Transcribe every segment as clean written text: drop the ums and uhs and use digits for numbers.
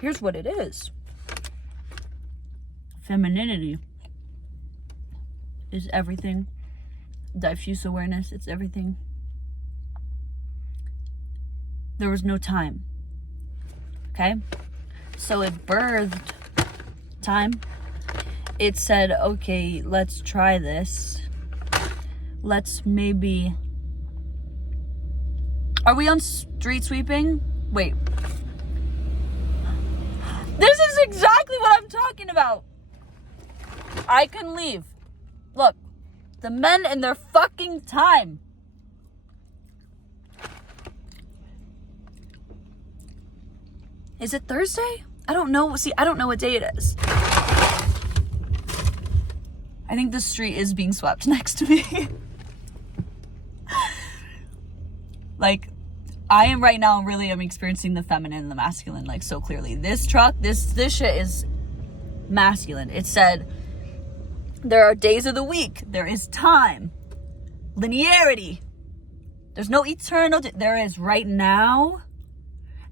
Here's what it is. Femininity is everything. Diffuse awareness, it's everything. There was no time. Okay? So it birthed time. It said, okay, let's try this. Let's maybe... Are we on street sweeping? Wait. This is exactly what I'm talking about. I can leave. Look, the men and their fucking time. Is it Thursday? I don't know. See, I don't know what day it is. I think the street is being swept next to me. Like, I am right now, really, I'm experiencing the feminine and the masculine, like, so clearly. This truck, this shit is masculine. It said, there are days of the week. There is time. Linearity. There's no eternal, there is right now,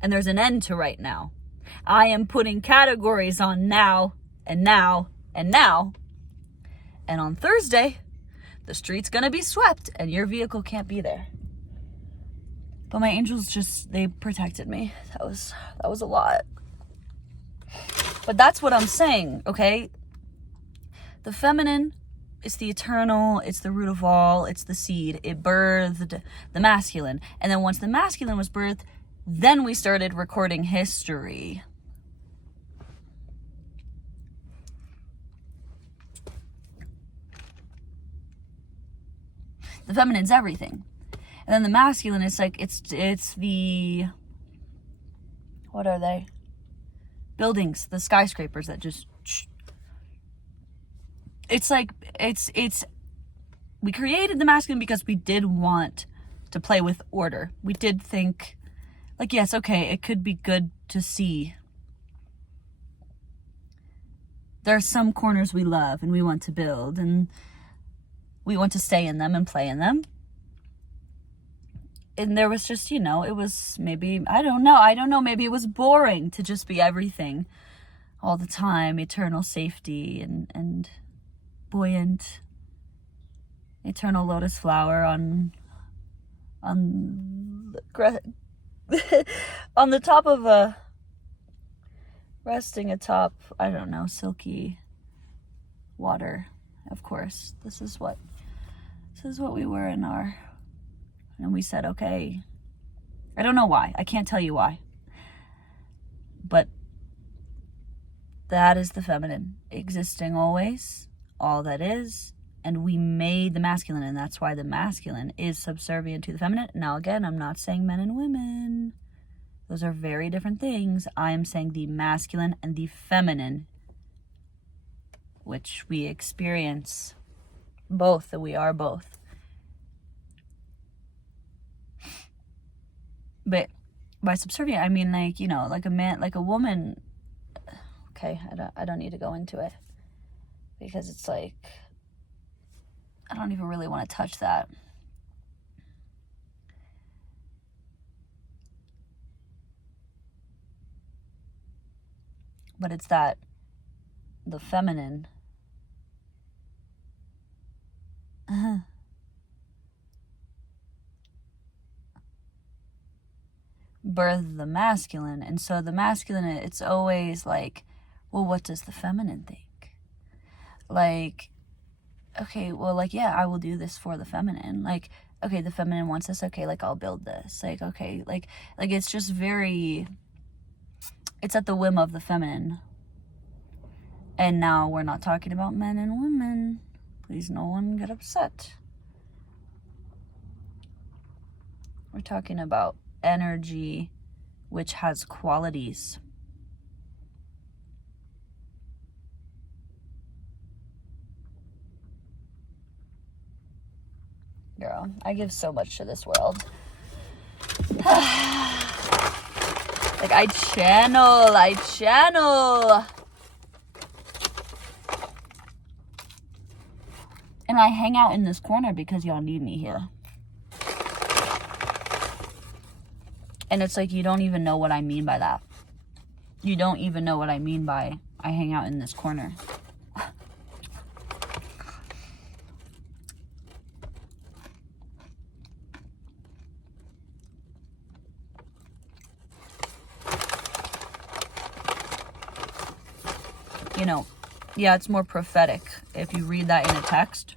and there's an end to right now. I am putting categories on now, and now, and now. And on Thursday, the street's gonna be swept, and your vehicle can't be there. But my angels just, they protected me. That was a lot. But that's what I'm saying, okay? The feminine is the eternal, it's the root of all, it's the seed. It birthed the masculine. And then once the masculine was birthed, then we started recording history. The feminine's everything. And then the masculine is like, it's the, what are they? Buildings, the skyscrapers that just, it's like, we created the masculine because we did want to play with order. We did think, like, yes, okay, it could be good to see. There are some corners we love and we want to build and we want to stay in them and play in them. And there was just, it was maybe, I don't know, maybe it was boring to just be everything all the time, eternal safety and buoyant, eternal lotus flower on the top of a, resting atop, I don't know, silky water, of course. This is what we were in our... And we said, okay, I don't know why. I can't tell you why. But that is the feminine, existing always, all that is. And we made the masculine, and that's why the masculine is subservient to the feminine. Now, again, I'm not saying men and women. Those are very different things. I am saying the masculine and the feminine, which we experience both, that we are both. But by subservient, I mean, like, like a man, like a woman. Okay, I don't need to go into it because it's like, I don't even really want to touch that. But it's that the feminine. Birth the masculine, and so the masculine, it's always like, well, what does the feminine think? Like, okay, well, like, yeah, I will do this for the feminine. Like, okay, the feminine wants this, okay, like, I'll build this. Like, okay, like it's just very, it's at the whim of the feminine. And now we're not talking about men and women. Please, no one get upset. We're talking about energy which has qualities. Girl, I give so much to this world. Like, I channel. And I hang out in this corner because y'all need me here. And it's like, you don't even know what I mean by that. You don't even know what I mean by I hang out in this corner. You know, yeah, it's more prophetic if you read that in a text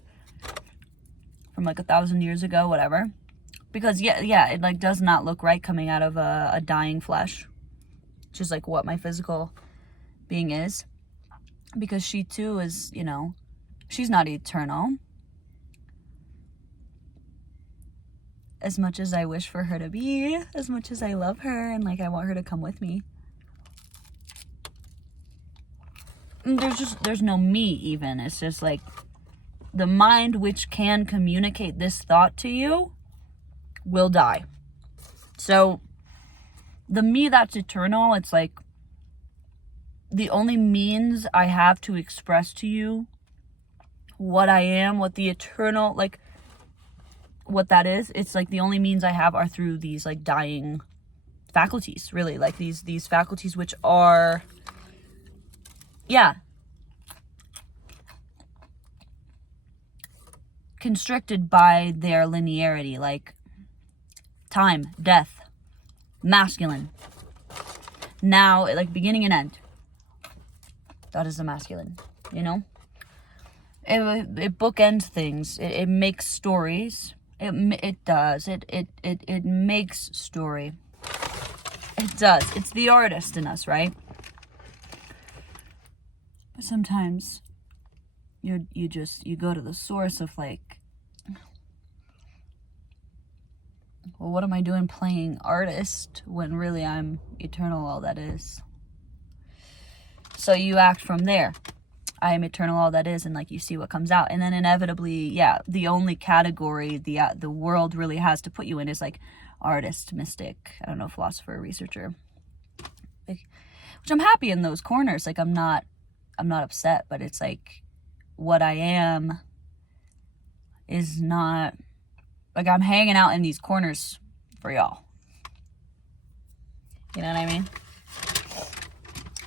from like 1,000 years ago, whatever. Because yeah, it like does not look right coming out of a dying flesh, which is like what my physical being is. Because she too is, you know, she's not eternal. As much as I wish for her to be, as much as I love her and like I want her to come with me. There's no me even. It's just like the mind which can communicate this thought to you will die. So the me that's eternal, it's like the only means I have to express to you what I am, what the eternal, like what that is. It's like the only means I have are through these like dying faculties, really, like these faculties which are, yeah, constricted by their linearity, like time, death, masculine. Now, like beginning and end. That is the masculine, you know? It bookends things. It makes stories. It does. It makes story. It does. It's the artist in us, right? But sometimes you go to the source of like, well, what am I doing playing artist when really I'm eternal, all that is? So you act from there. I am eternal, all that is, and like you see what comes out. And then inevitably, yeah, the only category the world really has to put you in is like artist, mystic, I don't know, philosopher, researcher. Like, which I'm happy in those corners. Like I'm not upset, but it's like what I am is not, like I'm hanging out in these corners for y'all. You know what I mean?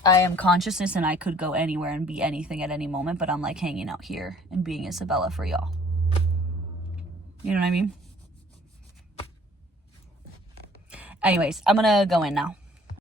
I am consciousness and I could go anywhere and be anything at any moment, but I'm like hanging out here and being Isabella for y'all. You know what I mean? Anyways, I'm gonna go in now.